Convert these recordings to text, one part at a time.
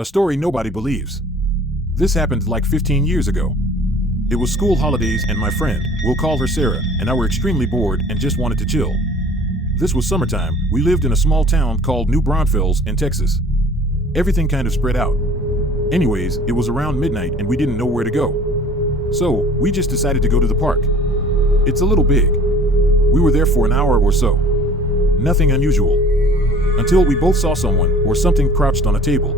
A story nobody believes. This happened like 15 years ago. It was school holidays and my friend, we'll call her Sarah, and I were extremely bored and just wanted to chill. This was summertime. We lived in a small town called New Braunfels in Texas. Everything kind of spread out. Anyways, it was around midnight and we didn't know where to go. So, we just decided to go to the park. It's a little big. We were there for an hour or so. Nothing unusual. Until we both saw someone or something crouched on a table.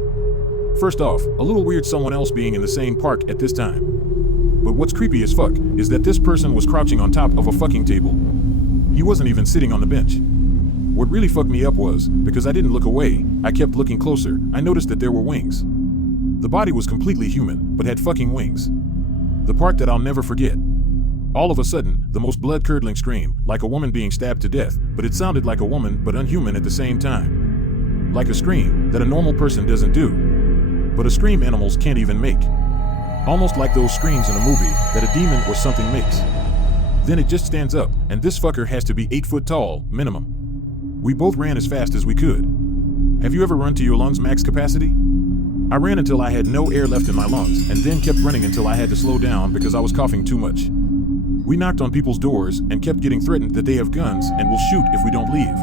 First off, a little weird someone else being in the same park at this time. But what's creepy as fuck is that this person was crouching on top of a fucking table. He wasn't even sitting on the bench. What really fucked me up was, because I didn't look away, I kept looking closer, I noticed that there were wings. The body was completely human, but had fucking wings. The part that I'll never forget. All of a sudden, the most blood-curdling scream, like a woman being stabbed to death, but it sounded like a woman but unhuman at the same time. Like a scream that a normal person doesn't do. But a scream animals can't even make. Almost like those screams in a movie that a demon or something makes. Then it just stands up, and this fucker has to be 8 foot tall, minimum. We both ran as fast as we could. Have you ever run to your lungs' max capacity? I ran until I had no air left in my lungs, and then kept running until I had to slow down because I was coughing too much. We knocked on people's doors and kept getting threatened that they have guns and will shoot if we don't leave.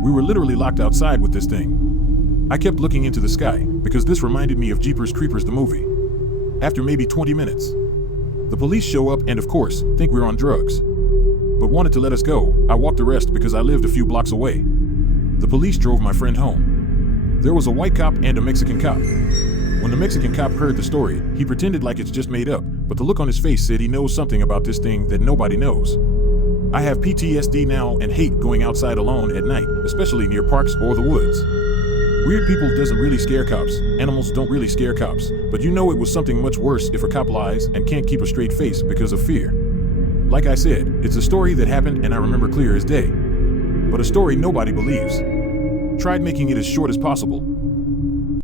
We were literally locked outside with this thing. I kept looking into the sky, because this reminded me of Jeepers Creepers the movie. After maybe 20 minutes, the police show up and of course, think we're on drugs. But wanted to let us go. I walked the rest because I lived a few blocks away. The police drove my friend home. There was a white cop and a Mexican cop. When the Mexican cop heard the story, he pretended like it's just made up, but the look on his face said he knows something about this thing that nobody knows. I have PTSD now and hate going outside alone at night, especially near parks or the woods. Weird people doesn't really scare cops, animals don't really scare cops, but you know it was something much worse if a cop lies and can't keep a straight face because of fear. Like I said, it's a story that happened and I remember clear as day. But a story nobody believes. Tried making it as short as possible,